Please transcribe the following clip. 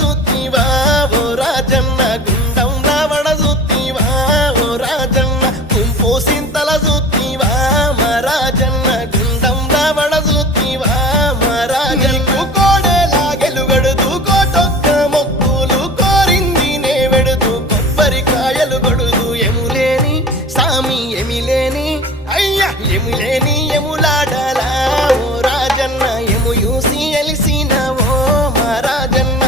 చూత్తివా ఓ రాజన్న గుండం రావడ చూత్తివా ఓ రాజన్న కుంపోసింతల చూత్తివా మా రాజన్న గుండం రావడ చూత్తివా మా రాజన్న కోడేలా గెలుగడుతూ కోటొక్క మొక్కులు కోరింది నే వెడుతూ కొబ్బరికాయలు గొడుదు ఎములేని సామి ఎమిలేని అయ్యా ఎములేని ఎములాడలా ఓ రాజన్న ఎము యూసి ఎలిసినవో మా రాజన్న